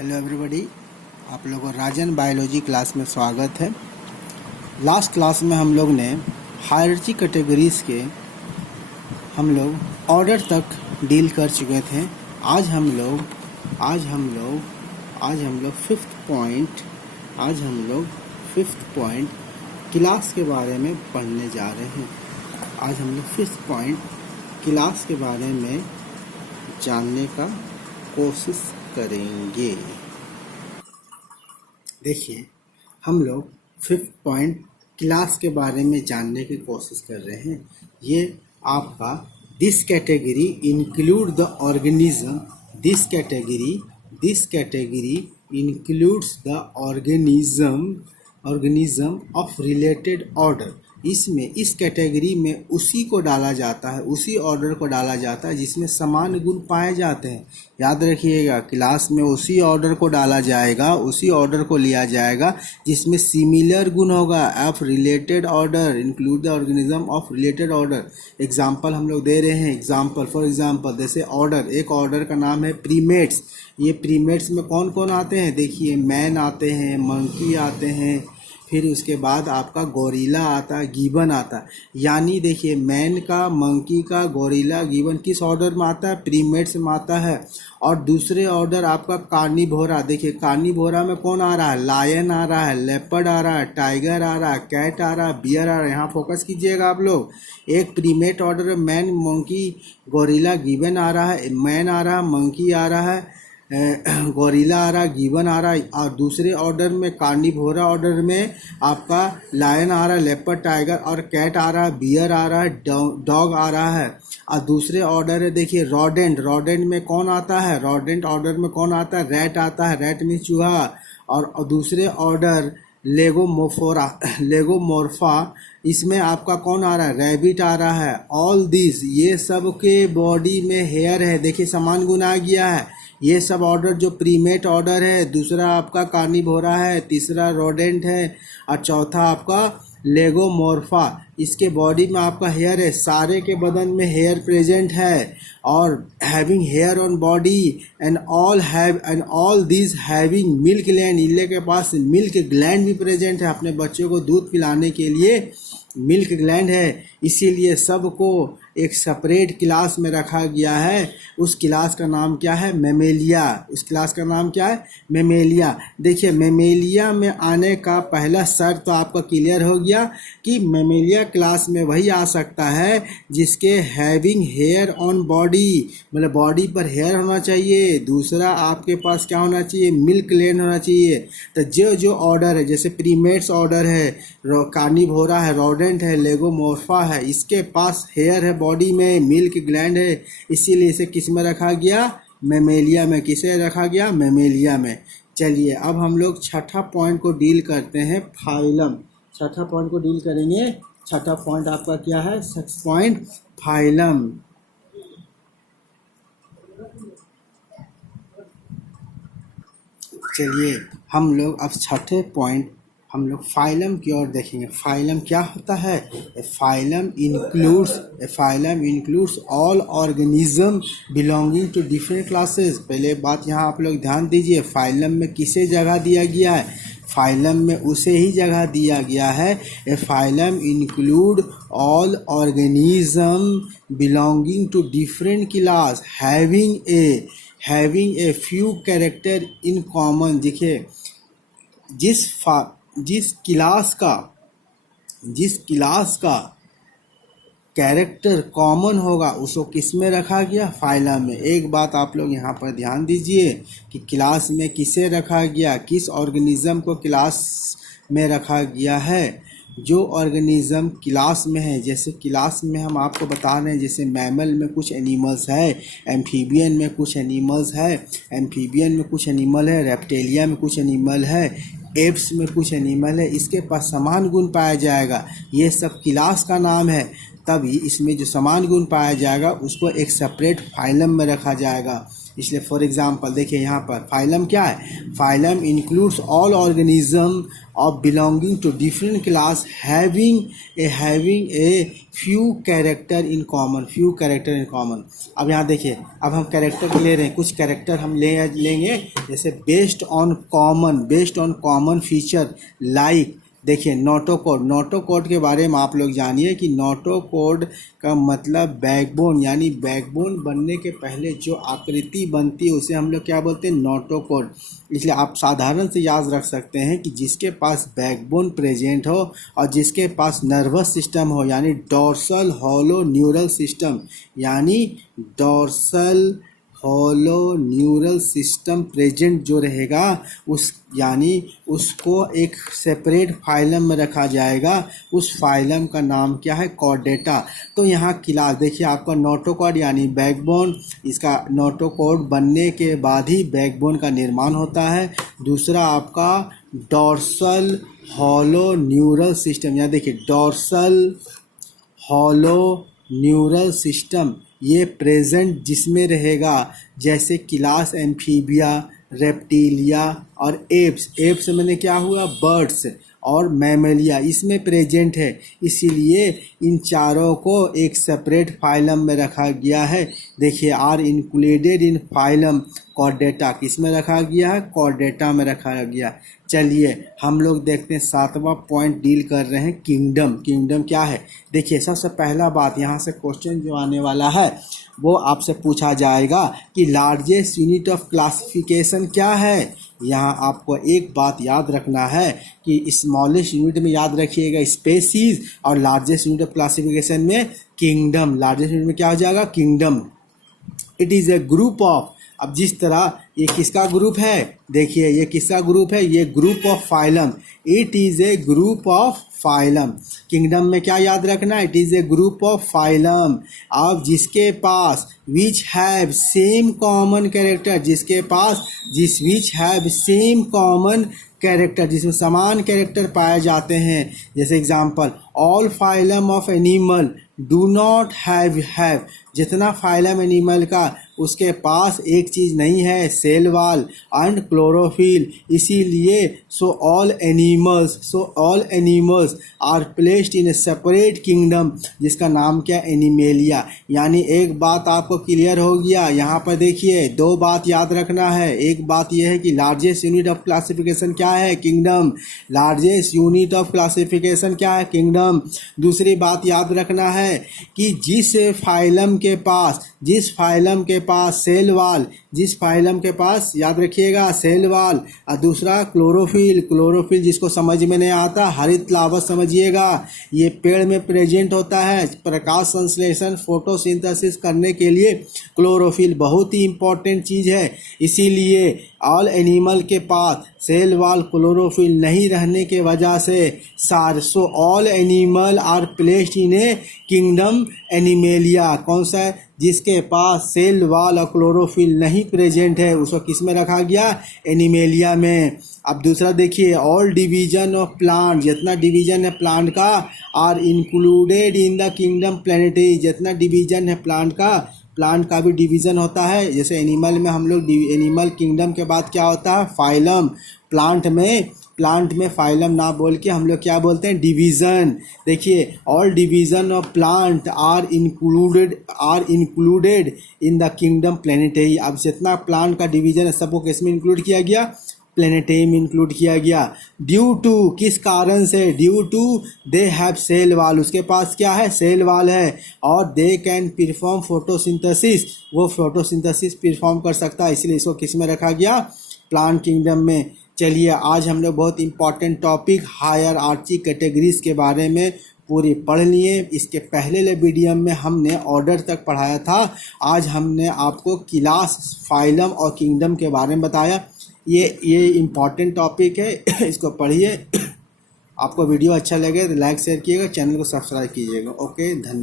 Hello everybody, आप लोगों को राजन बायोलॉजी क्लास में स्वागत है। लास्ट क्लास में हम लोग ने हायरार्ची कैटेगरीज के हम लोग ऑर्डर तक डील कर चुके थे। आज हम लोग फिफ्थ पॉइंट क्लास के बारे में पढ़ने जा रहे हैं। आज हम लोग फिफ्थ पॉइंट क्लास के बारे में जानने का कोशिश करेंगे। देखिए, हम लोग फिफ्थ पॉइंट क्लास के बारे में जानने की कोशिश कर रहे हैं। ये आपका this category include the organism, this category includes the organism of related order. इसमें इस कैटेगरी में उसी को डाला जाता है, उसी ऑर्डर को डाला जाता है जिसमें समान गुण पाए जाते हैं। याद रखिएगा, क्लास में उसी ऑर्डर को डाला जाएगा, उसी ऑर्डर को लिया जाएगा जिसमें सिमिलर गुण होगा। Of related order include the organism of related order. Example हम लोग दे रहे हैं। फॉर एग्जाम्पल जैसे ऑर्डर, एक ऑर्डर का नाम है प्रीमेट्स। ये प्रीमेट्स में कौन कौन आते हैं? देखिए, मैन आते हैं, मंकी आते हैं, फिर उसके बाद आपका गोरिल्ला आता है, गिबन आता है। यानी देखिए, मैन का, मंकी का, गोरिल्ला, गिबन किस ऑर्डर में आता है? प्रीमेट्स में आता है। और दूसरे ऑर्डर आपका कार्निवोरा। देखिए, कार्निवोरा में कौन आ रहा है? लायन आ रहा है, लेपर्ड आ रहा है, टाइगर आ रहा है, कैट आ रहा है, बियर आ रहा है। यहाँ फोकस कीजिएगा आप लोग। एक प्रीमेट ऑर्डर में मैन, मंकी, गोरिल्ला, गिबन आ रहा है, मैन आ रहा है, मंकी आ रहा है, गोरिल्ला आ रहा है, गिबन आ रहा है। और दूसरे ऑर्डर में कार्निवोरा ऑर्डर में आपका लायन आ रहा है, लेपर्ड, टाइगर और कैट आ रहा है, बियर आ रहा है, डॉग आ रहा है। और दूसरे ऑर्डर है, देखिए, रोडेंट में कौन आता है? रोडेंट ऑर्डर में कौन आता है? रैट आता है, रैट मीन्स चूहा। और दूसरे ऑर्डर लेगोमोर्फा, इसमें आपका कौन आ रहा है? रैबिट आ रहा है। ऑल दिस, ये सब के बॉडी में हेयर है। देखिए, समान गुण आ गया है। ये सब ऑर्डर जो प्रीमेट ऑर्डर है, दूसरा आपका कार्निवोरा है, तीसरा रोडेंट है और चौथा आपका लेगोमोर्फा। इसके बॉडी में आपका हेयर है, सारे के बदन में हेयर प्रेजेंट है। और having hair on body and all this having milk gland, इनके के पास मिल्क ग्लैंड भी प्रेजेंट है। अपने बच्चों को दूध पिलाने के लिए मिल्क ग्लैंड है, इसीलिए सबको एक सेपरेट क्लास में रखा गया है। उस क्लास का नाम क्या है? मेमेलिया। उस क्लास का नाम क्या है? मेमेलिया। देखिए, मेमेलिया में आने का पहला शर्त तो आपका क्लियर हो गया कि मेमेलिया क्लास में वही आ सकता है जिसके हैविंग हेयर ऑन बॉडी, मतलब बॉडी पर हेयर होना चाहिए। दूसरा आपके पास क्या होना चाहिए? मिल्क ग्लैंड होना चाहिए। तो जो ऑर्डर है, जैसे प्रीमेट्स ऑर्डर है, कार्निवोरा है, रोडेंट है, लेगोमोर्फा है, इसके पास हेयर है, बॉडी में मिल्क ग्लैंड है, इसीलिए इसे किस में रखा गया? मेमेलिया में। किसे रखा गया? मेमेलिया में। चलिए, अब हम लोग छठा पॉइंट को डील करते हैं, फाइलम। छठा पॉइंट को डील करेंगे। छठा पॉइंट आपका क्या है? 6 पॉइंट फाइलम। चलिए, हम लोग अब छठे पॉइंट हम लोग फाइलम की ओर देखेंगे। फाइलम क्या होता है? Phylum includes all organism belonging to different classes. पहले बात यहाँ आप लोग ध्यान दीजिए, फाइलम में किसे जगह दिया गया है? फाइलम में उसे ही जगह दिया गया है। A phylum include all organism belonging to different class having a few character in common. देखिए, जिस क्लास का कैरेक्टर कॉमन होगा उसको किस में रखा गया? फाइलम में। एक बात आप लोग यहाँ पर ध्यान दीजिए कि क्लास में किसे रखा गया, किस ऑर्गेनिज्म को क्लास में रखा गया है। जो ऑर्गेनिज्म क्लास में है, जैसे क्लास में हम आपको बता रहे हैं, जैसे मैमल में कुछ एनिमल्स है, एम्फीबियन में कुछ एनिमल्स है, रेप्टेलिया में कुछ एनिमल है, एप्स में कुछ एनिमल है, इसके पास समान गुण पाया जाएगा। ये सब क्लास का नाम है। तभी इसमें जो समान गुण पाया जाएगा उसको एक सेपरेट फाइलम में रखा जाएगा। इसलिए फॉर एग्जांपल देखिए यहाँ पर फाइलम क्या है, phylum includes all organism of belonging to different class having a few character in common. अब यहाँ देखिए, अब हम कैरेक्टर ले रहे हैं, कुछ कैरेक्टर हम लेंगे जैसे based on common feature like, देखिए नोटोकोड के बारे में आप लोग जानिए कि नोटोकोड का मतलब बैकबोन, यानी बैकबोन बनने के पहले जो आकृति बनती है उसे हम लोग क्या बोलते हैं, नोटोकोड। इसलिए आप साधारण से याद रख सकते हैं कि जिसके पास बैकबोन प्रेजेंट हो और जिसके पास नर्वस सिस्टम हो, यानी डोर्सल हॉलो न्यूरल सिस्टम, यानी dorsal hollow neural system present जो रहेगा यानी उसको एक सेपरेट फाइलम में रखा जाएगा। उस फाइलम का नाम क्या है, कॉर्डेटा। तो यहाँ क्लास देखिए आपका नोटोकॉड यानी बैकबोन, इसका नोटोकॉड बनने के बाद ही बैकबोन का निर्माण होता है। दूसरा आपका डोर्सल हॉलो न्यूरल सिस्टम, यहाँ देखिए डोर्सल हॉलो न्यूरल सिस्टम ये प्रेजेंट जिसमें रहेगा, जैसे क्लास एम्फीबिया, रेप्टिलिया और एप्स मैंने क्या हुआ, बर्ड्स और मैमेलिया इसमें प्रेजेंट है। इसीलिए इन चारों को एक सेपरेट फाइलम में रखा गया है। देखिए are included in phylum chordata, किस में रखा गया है, कॉर्डेटा में रखा गया। चलिए हम लोग देखते हैं 7वां पॉइंट डील कर रहे हैं किंगडम क्या है। देखिए सबसे पहला बात, यहाँ से क्वेश्चन जो आने वाला है वो आपसे पूछा जाएगा कि लार्जेस्ट यूनिट ऑफ क्लासिफिकेशन क्या है। यहाँ आपको एक बात याद रखना है कि स्मॉलेस्ट यूनिट में याद रखिएगा स्पेसीज और लार्जेस्ट यूनिट ऑफ क्लासिफिकेशन में किंगडम। लार्जेस्ट यूनिट में क्या हो जाएगा, kingdom. It is a group of, अब जिस तरह ये किसका ग्रुप है, देखिए ये किसका ग्रुप है, ये group of phylum. It is a group of phylum. Kingdom में क्या याद रखना, it is a group of phylum. अब जिसके पास which have same common character, which have same common character, जिसमें समान कैरेक्टर पाए जाते हैं। जैसे example, all phylum of animal do not have, जितना फाइलम एनिमल का उसके पास एक चीज़ नहीं है, सेल वॉल एंड क्लोरोफिल। इसीलिए so all animals are placed in a separate kingdom, जिसका नाम क्या, एनिमेलिया। यानी एक बात आपको क्लियर हो गया। यहाँ पर देखिए दो बात याद रखना है। एक बात यह है कि लार्जेस्ट यूनिट ऑफ क्लासिफिकेशन क्या है, kingdom. Largest unit of classification क्या है, किंगडम। दूसरी बात याद रखना है कि जिस फाइलम के पास सेल वॉल, जिस फाइलम के पास याद रखिएगा सेल वॉल, और दूसरा क्लोरोफिल जिसको समझ में नहीं आता हरित लावक समझिएगा। ये पेड़ में प्रेजेंट होता है, प्रकाश संश्लेषण फोटोसिंथेसिस करने के लिए क्लोरोफिल बहुत ही इंपॉर्टेंट चीज़ है। इसीलिए ऑल एनिमल के पास सेल वॉल क्लोरोफिल नहीं रहने के वजह से so all animal are placed in a kingdom animalia. कौन सा है, जिसके पास सेल वॉल और क्लोरोफिल नहीं प्रेजेंट है उसको किस में रखा गया, एनिमेलिया में। अब दूसरा देखिए, ऑल डिवीजन ऑफ प्लांट, जितना डिवीजन है प्लांट का, are included in the kingdom planetary. जितना डिवीजन है प्लांट का भी डिवीज़न होता है। जैसे एनिमल में हम लोग एनिमल किंगडम के बाद क्या होता है, फाइलम। प्लांट में फाइलम ना बोल के हम लोग क्या बोलते हैं, डिवीज़न। देखिए all division of plant are included in the kingdom planetary. अब जितना प्लांट का डिवीज़न है सबको किस में इंक्लूड किया गया, प्लैनेटरी में इंक्लूड किया गया। ड्यू टू, किस कारण से, due to they have cell wall, उसके पास क्या है, सेल वॉल है, और दे कैन परफॉर्म फोटोसिंथेसिस, वो फोटोसिंथेसिस परफॉर्म कर सकता है। इसलिए इसको किस में रखा गया, प्लांट किंगडम में। चलिए आज हमने बहुत इंपॉर्टेंट टॉपिक हायरार्ची कैटेगरीज के बारे में पूरी पढ़ लिए। इसके पहले वीडियो में हमने ऑर्डर तक पढ़ाया था। आज हमने आपको क्लास, फाइलम और किंगडम के बारे में बताया। ये इम्पॉर्टेंट टॉपिक है, इसको पढ़िए। आपको वीडियो अच्छा लगे तो लाइक शेयर कीजिएगा, चैनल को सब्सक्राइब कीजिएगा। ओके, धन्यवाद।